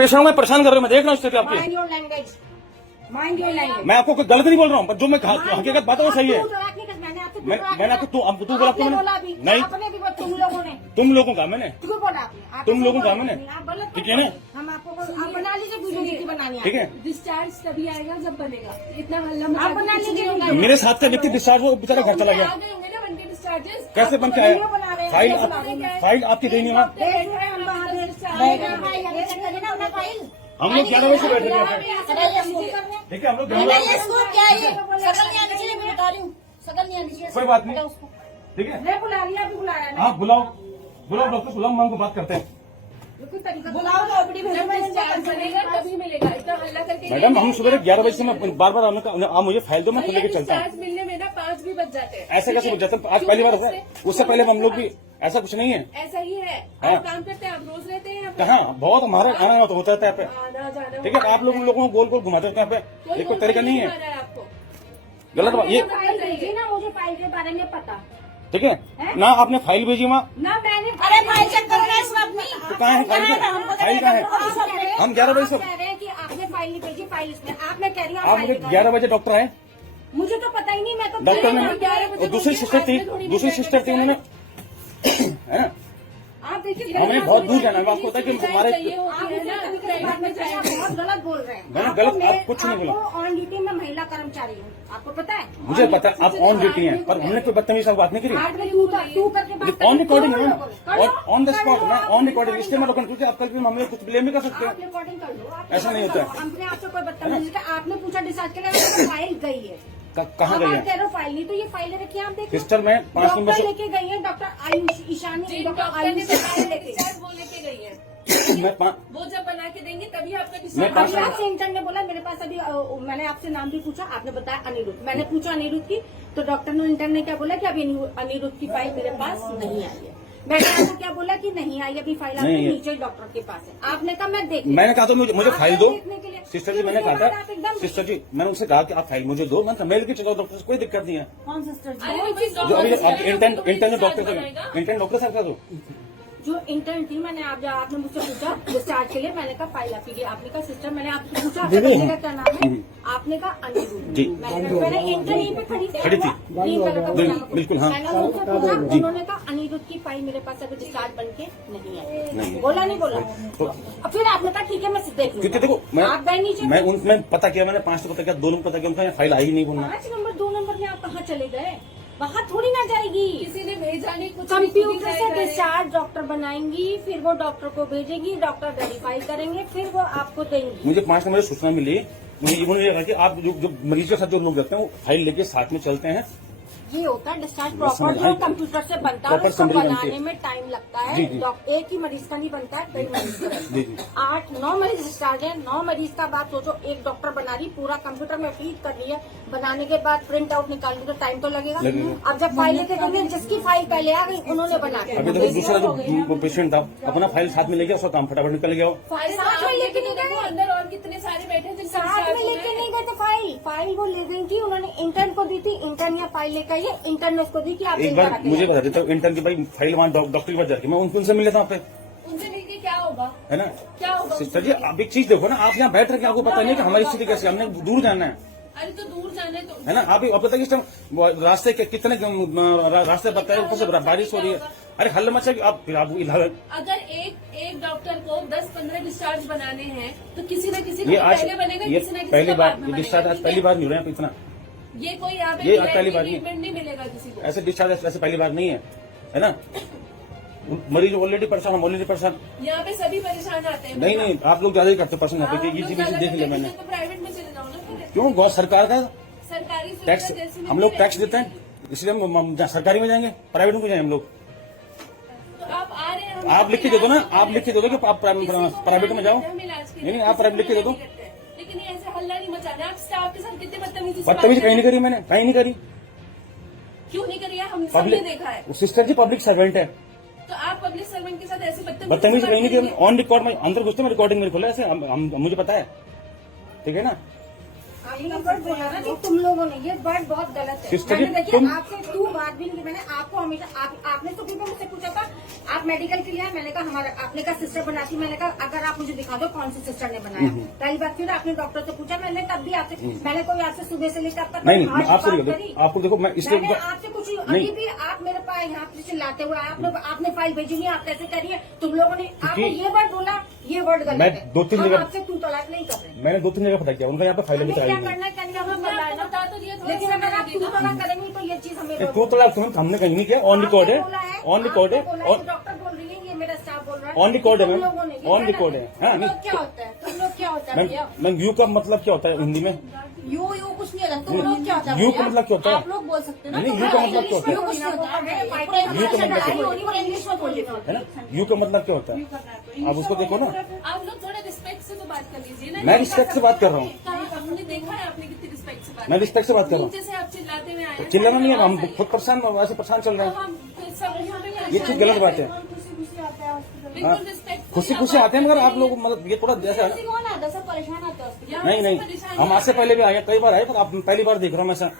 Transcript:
परेशान कर रहे हो, मैं देख रहा हूँ स्थिति आपकी। Mind your language, mind your language. मैं आपको कोई गलत नहीं बोल रहा हूँ, जो मैं हकीकत बात है वो सही है। मैंने आपको तू बोला आपको नहीं, तुम लोगों ने, तुम लोगों का मैंने, क्यों बोला आपने? तुम लोगों का मैंने, ठीक है ना? हम आपको आप बना लीजिए, वीडियो नीति बनानी है, ठीक है। डिस्चार्ज तभी आएगा जब बनेगा। इतना हल्ला आप बना लीजिए। मेरे साथ का व्यक्ति डिस्चार्ज वो बेचारा घर चला गया, डिस्चार्जेस कैसे बन के आया? फाइल आपकी देनी है ना? हम लोग 11 बजे से बैठे हैं, ठीक है? हम लोग कोई बात नहीं, ठीक है? हाँ बुलाओ, बुलाओ डॉक्टर, बुलाओ, हम हमको बात करते हैं। बुलाओ तभी मिलेगा। इतना हल्ला करके मैडम हम सुबह 11 बजे से मैं बार बार आप मुझे फाइल दो, मैं खुद लेके चलता हूँ। डिस्चार्ज मिलने में ना 5 भी बज जाते हैं। ऐसे कैसे बच जाता है? आज पहली बार हुआ, उससे पहले हम लोग भी ऐसा कुछ नहीं है। ऐसा ही है। हाँ। आप काम करते हैं, आप रोज रहते हैं यहाँ पे। कहाँ बहुत हमारा आना जाना होता है यहाँ पे, आना जाना ठीक है? आप लोगों को गोल गोल घुमाते हैं यहाँ पे, ये कोई तरीका नहीं है। आपको गलत बात ये, फाइल भेजी ना, मुझे फाइल के बारे में पता, ठीक है ना? आपने फाइल भेजी वहाँ, ना मैंने। अरे फाइल चेक करो ना इसमें अपनी, तो कहाँ है फाइल कहाँ है? हम 11 बजे से कह रहे हैं कि आपने फाइल नहीं भेजी, फाइल इसमें आप में कह रही हूँ आप मुझे 11 बजे डॉक्टर आए, मुझे तो पता ही नहीं, मैं तो डॉक्टर ने 11 बजे और दूसरी सिस्टर थी उन्होंने, है ना? आप देखिए हमें बहुत दूर जाना है, आपको पता है कि हमारे बहुत गलत बोल रहे हैं। मैंने गलत आप कुछ नहीं बोला। ऑन ड्यूटी में महिला कर्मचारी हूँ, आपको पता है? मुझे पता है आप ऑन ड्यूटी हैं, पर हमने कोई बदतमीजी से बात नहीं करी। 8 बजे तू करके बात ऑन रिकॉर्डिंग है ऑन द स्पॉट, मैं ऑन रिकॉर्डिंग, इसलिए मैं रोकन क्योंकि आप कल भी हमें कुछ ब्लेम भी कर सकते आप हैं। रिकॉर्डिंग कर लो। ऐसा नहीं होता है। हमने आपसे कोई बदतमीजी का, आपने पूछा डिस्चार्ज के लिए, फाइल गई है। कहाँ गई आप है? कह रहे हो फाइल नहीं, तो ये फाइल रखिए, आप देखिए। सिस्टर मैं 5 नंबर डॉक्टर से लेके गई है, डॉक्टर आयुष ईशानी, डॉक्टर आयुष से फाइल लेके वो लेके गई है। मैं वो जब बना के देंगे तभी आपका मैं डिस्चार्ज। पाँच- अभिलाष से इंटर्न ने बोला मेरे पास अभी मैंने आपसे नाम भी पूछा, आपने बताया अनिरुद्ध, मैंने पूछा अनिरुद्ध की, तो डॉक्टर ने इंटर्न ने क्या बोला कि अभी अनिरुद्ध की फाइल मेरे पास नहीं आई है। मैंने आपको क्या बोला कि नहीं आई अभी फाइल, आपके नहीं है। नीचे डॉक्टर के पास है। आपने कहा मैं देख, मैंने कहा तो मुझे फाइल दो देखने के लिए। सिस्टर जी, मैंने कहा था सिस्टर जी, मैंने उनसे कहा कि आप फाइल मुझे दो, मैंने मेल के चलो डॉक्टर से, कोई दिक्कत नहीं है। कौन सिस्टर जी? जो अभी इंटर्न डॉक्टर साहब का दो, जो इंटर्न थी, मैंने आपने मुझसे पूछा डिस्चार्ज के लिए, मैंने कहा फाइल आपकी दी, आपने कहा सिस्टर, मैंने आपसे पूछा आपका बच्चे का क्या नाम है, आपने कहा अनिरुद्ध जी। मैंने इंटर्न यहीं पे खड़ी खड़ी थी। ग्रीन कलर का पजामा पहना। बिल्कुल, हाँ। मैंने उनसे पूछा, उन्होंने कहा अनिरुद्ध की फाइल मेरे पास अभी डिस्चार्ज बन के नहीं आई। नहीं। बोला नहीं बोला? तो फिर आपने कहा ठीक है मैं देख लूंगा। क्योंकि देखो आप गए नीचे, मैं उनमें पता किया, मैंने 5 पता किया, 2 नंबर पता किया, उनका फाइल आई ही नहीं बोलना। 5 नंबर 2 नंबर में आप कहाँ चले गए? वहाँ थोड़ी ना जाएगी, किसी ने भेजा नहीं, कुछ कंप्यूटर से डिस्चार्ज डॉक्टर बनाएंगी, फिर वो डॉक्टर को भेजेगी, डॉक्टर वेरीफाई करेंगे, फिर वो आपको देंगी। मुझे 5 नंबर सूचना मिली, मुझे उन्होंने कहा कि आप जो मरीज के साथ जो लोग रहते हैं वो फाइल लेके साथ में चलते हैं। ये होता है डिस्चार्ज प्रॉपर, जो कंप्यूटर से बनता है, Proper उसको summary बनती बनाने है। में टाइम लगता जी, है। जी। एक ही मरीज का नहीं बनता है, कई मरीज का बनता जी, है। जी। 8-9 मरीज डिस्चार्ज है, 9 मरीज का बात सोचो, एक डॉक्टर बना रही, पूरा कंप्यूटर में फीड कर रही है, बनाने के बाद प्रिंट आउट निकालने तो टाइम तो लगेगा। अब जब फाइल लेके गए, जिसकी फाइल पहले आ गई उन्होंने बना के, अभी देखो दूसरा जो पेशेंट था अपना फाइल साथ में ले गया, उसका काम फटाफट निकल गया। साथ में लेके नहीं गए, अंदर और कितने सारे बैठे थे साथ में लेके नहीं गए थे फाइल वो ले गई थी, उन्होंने इंटर्न को दी थी, इंटर्न या फाइल लेकर आइए, इंटर्न ने उसको दी कि आप एक बार मुझे बता देता हूँ इंटर्न की भाई फाइल वहाँ डॉक्टर के पास जाके मैं उनसे मिल लेता हूँ पे, उनसे मिलके क्या होगा? है ना? क्या होगा? सिस्टर जी आप एक चीज देखो ना, आप यहाँ बैठ रहे आपको पता नहीं कि हमारी स्थिति कैसी है, हमने दूर जाना है, अरे तो दूर जाने तो है ना? आप पता है कि रास्ते के कितने रास्ते बताए, ऊपर से बारिश हो रही है, अरे हल्ला मचा कि आप फिर आप अगर एक डॉक्टर को 10-15 डिस्चार्ज बनाने हैं तो किसी न किसी को ये आज पहले बनेगा, ये किसी न किसी पहली को बार बाद में डिस्चार्ज आज बनेगा। पहली बार नहीं हो रहे हैं इतना, ये कोई यहाँ पे ये आज पहली बार नहीं। ट्रीटमेंट नहीं मिलेगा किसी को। ऐसे डिस्चार्ज ऐसे पहली बार नहीं है ना? मरीज ऑलरेडी परेशान, ऑलरेडी परेशान। यहाँ पे सभी परेशान आते हैं। नहीं आप लोग ज्यादा ही करते परेशान हाँ, होते, हम ये लोग चीज ज्यादा देख लिया करते हैं, मैंने। तो प्राइवेट में चले जाओ ना फिर। क्यों गौ सरकार का सरकारी टैक्स, सुविधा जैसी हम लोग टैक्स देते हैं, इसलिए हम सरकारी में जाएंगे, प्राइवेट में क्यों जाएंगे हम लोग? तो आप आ रहे हैं, आप लिख के दे दो ना, आप लिख के दे दो कि आप प्राइवेट में जाओ। नहीं आप प्राइवेट लिख के दे दो। लेकिन ये ऐसे हल्ला नहीं मचाना। आप स्टाफ के साथ कितने बदतमीजी से बदतमीजी बात कहीं नहीं करी मैंने, कहीं नहीं करी। क्यों नहीं करी है? हम सबने देखा है। सिस्टर जी पब्लिक सर्वेंट है, तो आप पब्लिक सर्वेंट के साथ ऐसे बदतमीजी कहीं नहीं की। ऑन रिकॉर्ड में अंदर घुसते मैं रिकॉर्डिंग मेरे खोला ऐसे, मुझे पता है, ठीक है ना? आपने वर्ड बोला ना कि तुम लोगों ने, ये वर्ड बहुत गलत है। सिस्टर जी, मैंने देखिए तुम- आपसे तू बात भी नहीं की। मैंने आपको हमेशा आपने तो भी मुझसे पूछा था आप मेडिकल के लिए है, मैंने कहा हमारा, आपने कहा सिस्टर बनाती, मैंने कहा अगर आप मुझे दिखा दो कौन सी सिस्टर ने बनाया। पहली बात फिर आपने डॉक्टर से पूछा, मैंने तब भी आपसे, मैंने कोई आपसे सुबह से लेकर अब तक नहीं आज आपसे बात नहीं करी। आपको देखो मैं इसलिए मैंने आपसे कुछ अभी भी आप मेरे पास यहाँ पे चिल्लाते हुए आपने फाइल भेजी नहीं, आप कैसे करिए, तुम लोगों ने, आपने ये वर्ड बोला, ये वर्ड गलत मैं है। 2-3 हम जगह- आपसे तू तलाक नहीं कर रहे। मैंने 2-3 जगह पता किया, उनका यहाँ पे फाइल भी हमें क्या चाहिए। करना है, क्या नहीं हमें मैं बताया आपको ना। बता तो दिया, थोड़ा लेकिन सा अगर आप लगेगा। तू तलाक करेंगी तो ये चीज हमें तो तलाक तुरंत हमने कहीं नहीं किया, ऑन रिकॉर्ड है, ऑन रिकॉर्ड है, और डॉक्टर बोल रही है, ये मेरा स्टाफ बोल रहा है, ऑन रिकॉर्ड है तुम मैम, लोगों ने, ये ऑन गलत रिकॉर्ड है। हाँ तुम नहीं लोग क्या होता है, तुम लोग क्या होता है मैम, भैया? मैम यू का मतलब क्या होता है हिंदी में? यू कुछ नहीं होता, तुम लोग क्या होता है यू भैया? का मतलब क्या होता है? आप लोग बोल सकते हो ना। नहीं, तुम यू का लोग मतलब क्या होता है? यू कुछ नहीं होता है, यू का मतलब क्या होता पूरा इंग्लिश में बोलिए। है ना, यू का मतलब क्या होता है? आप उसको देखो ना, आप लोग थोड़ा रिस्पेक्ट से तो बात कर लीजिए ना। मैं रिस्पेक्ट से बात कर रहा हूँ, हमने देखा है आपने कितनी रिस्पेक्ट से बात मैं रिस्पेक्ट से बात कर रहा हूँ। जैसे आप चिल्लाते हुए आए हैं। चिल्लाना नहीं है, हम खुद परेशान, ऐसे परेशान चल रहे हैं, हम सब यहाँ पे ये चीज गलत बात है। बिल्कुल रिस्पेक्ट खुशी खुशी आते हैं, मगर आप लोग मतलब ये थोड़ा जैसा कौन आता है, सब परेशान आते हैं हॉस्पिटल। नहीं हम आज से पहले भी आए, कई बार आए, पर आप पहली बार देख रहा हूँ मैं ऐसा।